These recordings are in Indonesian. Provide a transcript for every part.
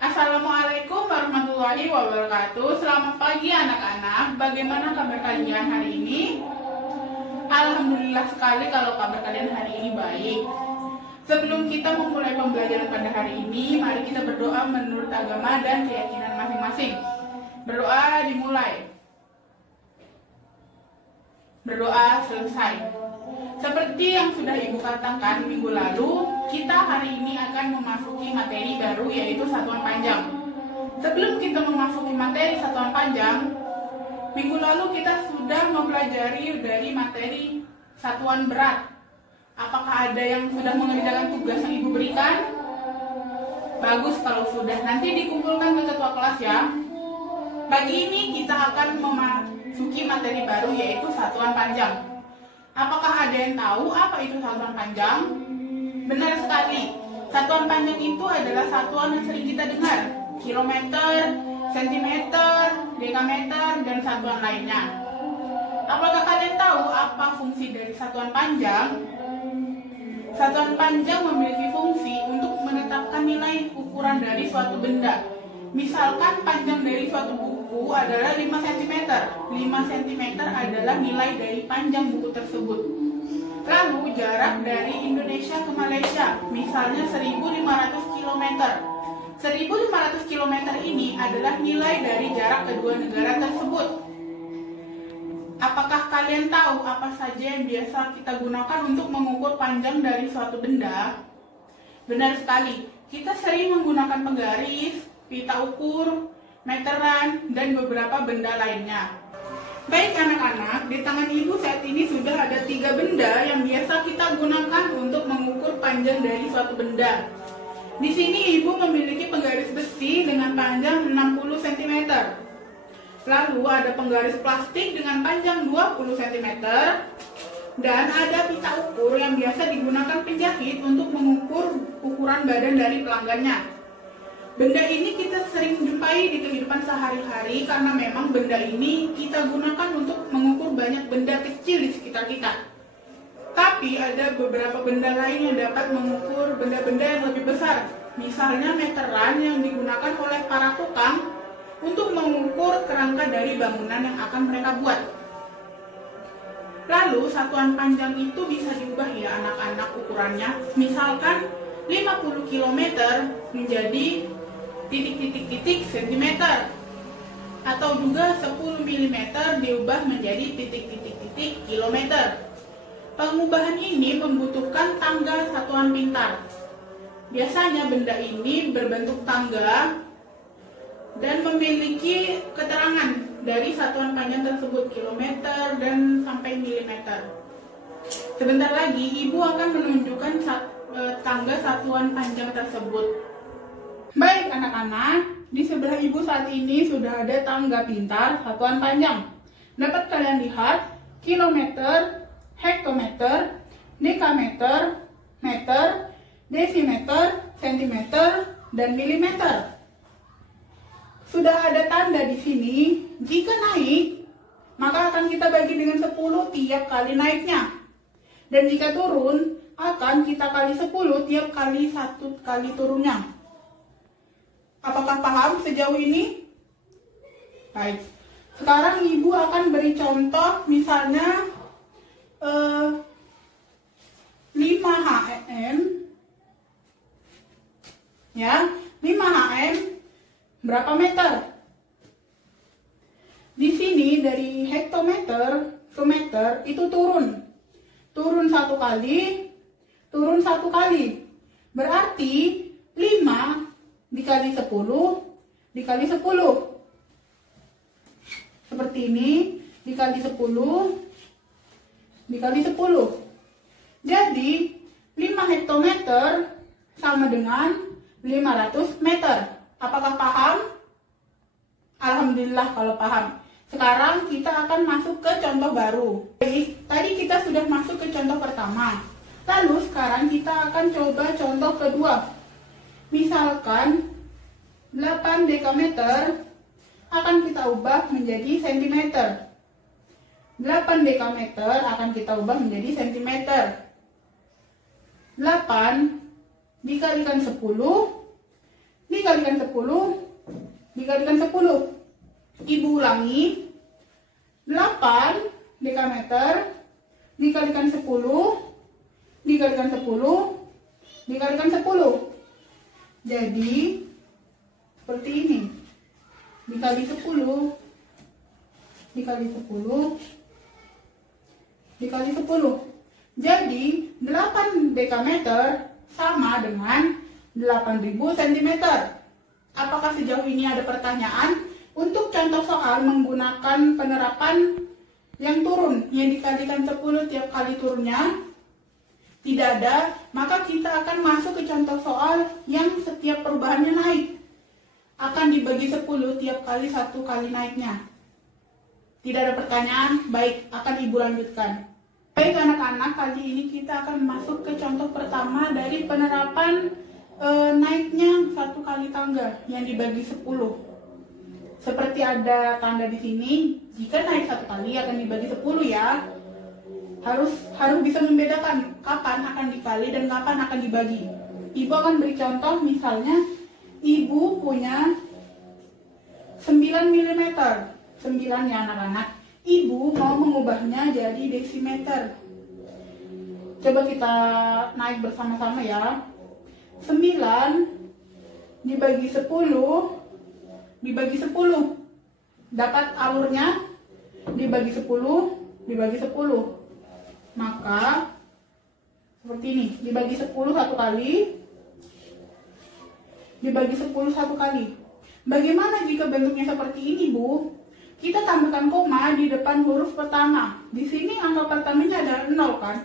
Assalamualaikum warahmatullahi wabarakatuh. Selamat pagi anak-anak. Bagaimana kabar kalian hari ini? Alhamdulillah sekali kalau kabar kalian hari ini baik. Sebelum kita memulai pembelajaran pada hari ini, mari kita berdoa menurut agama dan keyakinan masing-masing. Berdoa dimulai. Berdoa selesai. Seperti yang sudah Ibu katakan minggu lalu, kita hari ini akan memasuki materi baru, yaitu satuan panjang. Sebelum kita memasuki materi satuan panjang, minggu lalu kita sudah mempelajari dari materi satuan berat. Apakah ada yang sudah mengerjakan tugas yang Ibu berikan? Bagus kalau sudah. Nanti dikumpulkan ke ketua kelas ya. Pagi ini kita akan memasuki materi baru, yaitu satuan panjang. Apakah ada yang tahu apa itu satuan panjang? Benar sekali. Satuan panjang itu adalah satuan yang sering kita dengar. Kilometer, sentimeter, dekameter, dan satuan lainnya. Apakah kalian tahu apa fungsi dari satuan panjang? Satuan panjang memiliki fungsi untuk menetapkan nilai ukuran dari suatu benda. Misalkan panjang dari suatu buku adalah 5 cm. 5 cm adalah nilai dari panjang buku tersebut. Lalu jarak dari Indonesia ke Malaysia, misalnya 1.500 km. 1.500 km ini adalah nilai dari jarak kedua negara tersebut. Apakah kalian tahu apa saja yang biasa kita gunakan untuk mengukur panjang dari suatu benda? Benar sekali, kita sering menggunakan penggaris, pita ukur, meteran, dan beberapa benda lainnya. Baik anak-anak, di tangan Ibu saat ini sudah ada 3 benda yang biasa kita gunakan untuk mengukur panjang dari suatu benda. Di sini Ibu memiliki penggaris besi dengan panjang 60 cm. Lalu ada penggaris plastik dengan panjang 20 cm. Dan ada pita ukur yang biasa digunakan penjahit untuk mengukur ukuran badan dari pelanggannya. Benda ini kita sering jumpai di kehidupan sehari-hari karena memang benda ini kita gunakan untuk mengukur banyak benda kecil di sekitar kita. Tapi ada beberapa benda lain yang dapat mengukur benda-benda yang lebih besar. Misalnya meteran yang digunakan oleh para tukang untuk mengukur kerangka dari bangunan yang akan mereka buat. Lalu satuan panjang itu bisa diubah ya anak-anak ukurannya. Misalkan 50 km menjadi titik-titik-titik sentimeter, atau juga 10 mm diubah menjadi titik-titik-titik kilometer. Pengubahan ini membutuhkan tangga satuan pintar. Biasanya benda ini berbentuk tangga dan memiliki keterangan dari satuan panjang tersebut, kilometer dan sampai milimeter. Sebentar lagi Ibu akan menunjukkan tangga satuan panjang tersebut. Baik anak-anak, di sebelah Ibu saat ini sudah ada tangga pintar satuan panjang. Dapat kalian lihat kilometer, hektometer, dekameter, meter, desimeter, sentimeter, dan milimeter. Sudah ada tanda di sini. Jika naik, maka akan kita bagi dengan 10 tiap kali naiknya. Dan jika turun, akan kita kali 10 tiap kali 1 kali turunnya. Apakah paham sejauh ini? Baik. Sekarang Ibu akan beri contoh, misalnya 5 HM. Ya, 5 HM berapa meter? Di sini dari hektometer ke meter itu turun. Turun 1 kali, turun 1 kali. Berarti 5 dikali 10 dikali 10. Seperti ini, dikali 10 dikali 10. Jadi 5 hektometer sama dengan 500 meter. Apakah paham? Alhamdulillah kalau paham. Sekarang kita akan masuk ke contoh baru. Baik, tadi kita sudah masuk ke contoh pertama. Lalu sekarang kita akan coba contoh kedua. Misalkan 8 dekameter akan kita ubah menjadi sentimeter. 8 dekameter akan kita ubah menjadi sentimeter. 8 dikalikan 10 dikalikan 10, dikalikan 10. Ibu ulangi, 8 dekameter dikalikan 10, dikalikan 10, dikalikan 10. Jadi, seperti ini. Dikali 10, dikali 10, dikali 10. Jadi, 8 dekameter sama dengan 8.000 cm. Apakah sejauh ini ada pertanyaan? Untuk contoh soal menggunakan penerapan yang turun, yang dikalikan 10 tiap kali turunnya, tidak ada, maka kita akan masuk ke contoh soal yang setiap perubahannya naik. Akan dibagi 10 tiap kali 1 kali naiknya. Tidak ada pertanyaan? Baik, akan Ibu lanjutkan. Baik anak-anak, kali ini kita akan masuk ke contoh pertama dari penerapan naiknya 1 kali tangga yang dibagi 10. Seperti ada tanda di sini, jika naik 1 kali akan dibagi 10 ya. Harus bisa membedakan kapan akan dikali dan kapan akan dibagi. Ibu akan beri contoh, misalnya Ibu punya 9 mm. 9 ya anak-anak. Ibu mau mengubahnya jadi desimeter. Coba kita naik bersama-sama ya. 9 dibagi 10 dibagi 10. Dapat alurnya dibagi 10 dibagi 10. Maka seperti ini, dibagi 10 1 kali, dibagi 10 1 kali. Bagaimana jika bentuknya seperti ini, Bu? Kita tambahkan koma di depan huruf pertama. Di sini angka pertamanya ada 0 kan?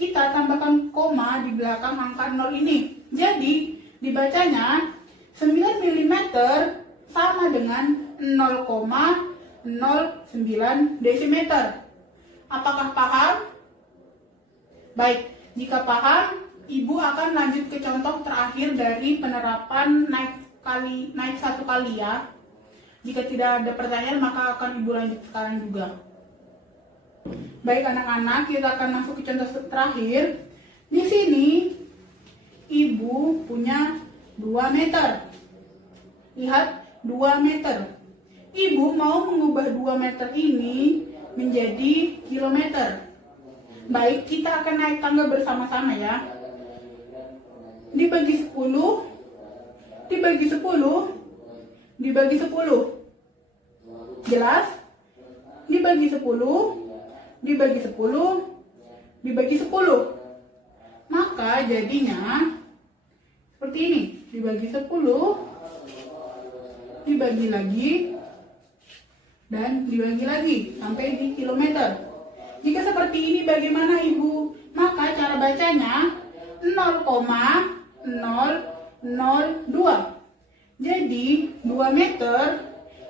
Kita tambahkan koma di belakang angka 0 ini. Jadi, dibacanya 9 mm sama dengan 0,09 desimeter. Apakah paham? Baik, jika paham, Ibu akan lanjut ke contoh terakhir dari penerapan naik 1 kali ya. Jika tidak ada pertanyaan, maka akan Ibu lanjut sekarang juga. Baik anak-anak, kita akan masuk ke contoh terakhir. Di sini, Ibu punya 2 meter. Lihat, 2 meter. Ibu mau mengubah 2 meter ini menjadi kilometer. Baik, kita akan naik tangga bersama-sama ya. Dibagi 10, dibagi 10, dibagi 10. Jelas? Dibagi 10, dibagi 10, dibagi 10. Maka jadinya seperti ini. Dibagi 10, dibagi lagi, dan dibagi lagi sampai di kilometer. Jika seperti ini bagaimana Ibu? Maka cara bacanya 0,002. Jadi 2 meter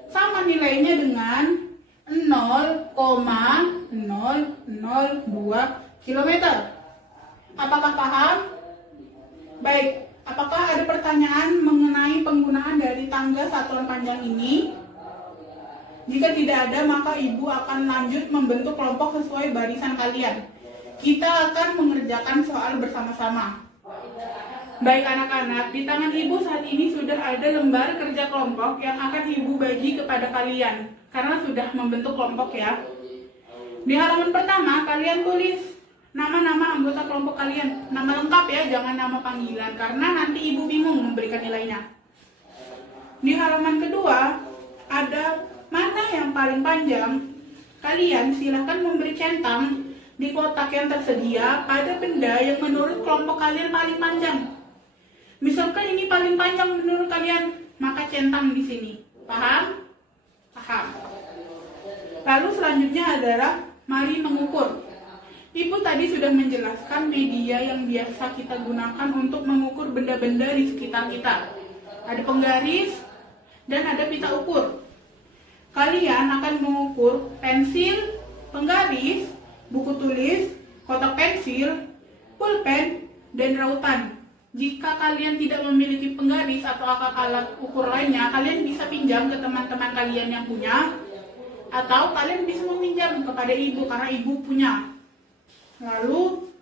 sama nilainya dengan 0,002 kilometer. Apakah paham? Baik. Apakah ada pertanyaan mengenai penggunaan dari tangga satuan panjang ini? Jika tidak ada, maka Ibu akan lanjut membentuk kelompok sesuai barisan kalian. Kita akan mengerjakan soal bersama-sama. Baik anak-anak, di tangan Ibu saat ini sudah ada lembar kerja kelompok yang akan Ibu bagi kepada kalian. Karena sudah membentuk kelompok ya. Di halaman pertama, kalian tulis nama-nama anggota kelompok kalian. Nama lengkap ya, jangan nama panggilan, karena nanti Ibu bingung memberikan nilainya. Di halaman kedua, ada mana yang paling panjang. Kalian silahkan memberi centang di kotak yang tersedia pada benda yang menurut kelompok kalian paling panjang. Misalkan ini paling panjang menurut kalian, maka centang di sini. Paham? Paham. Lalu selanjutnya adalah mari mengukur. Ibu tadi sudah menjelaskan media yang biasa kita gunakan untuk mengukur benda-benda di sekitar kita. Ada penggaris dan ada pita ukur. Kalian akan mengukur pensil, penggaris, buku tulis, kotak pensil, pulpen, dan rautan. Jika kalian tidak memiliki penggaris atau alat ukur lainnya, kalian bisa pinjam ke teman-teman kalian yang punya, atau kalian bisa meminjam kepada Ibu karena Ibu punya. Lalu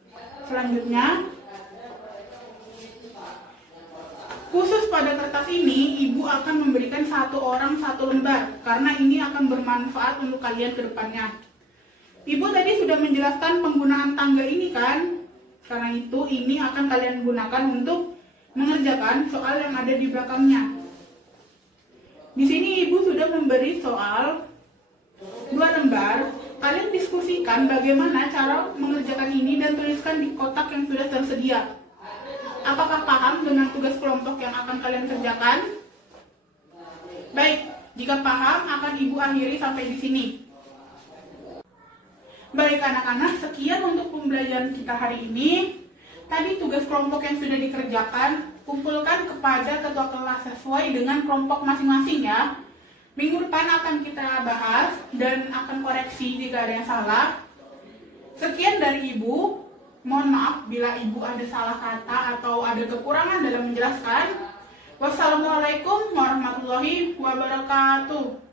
selanjutnya Khusus pada kertas ini, Ibu akan memberikan 1 orang 1 lembar, karena ini akan bermanfaat untuk kalian ke depannya. Ibu tadi sudah menjelaskan penggunaan tangga ini kan? Karena itu, ini akan kalian gunakan untuk mengerjakan soal yang ada di belakangnya. Di sini Ibu sudah memberi soal 2 lembar. Kalian diskusikan bagaimana cara mengerjakan ini dan tuliskan di kotak yang sudah tersedia. Apakah paham dengan tugas kelompok yang akan kalian kerjakan? Baik, jika paham akan Ibu akhiri sampai di sini. Baik anak-anak, sekian untuk pembelajaran kita hari ini. Tadi tugas kelompok yang sudah dikerjakan, kumpulkan kepada ketua kelas sesuai dengan kelompok masing-masing ya. Minggu depan akan kita bahas dan akan koreksi jika ada yang salah. Sekian dari Ibu. Mohon maaf bila Ibu ada salah kata atau ada kekurangan dalam menjelaskan. Wassalamualaikum warahmatullahi wabarakatuh.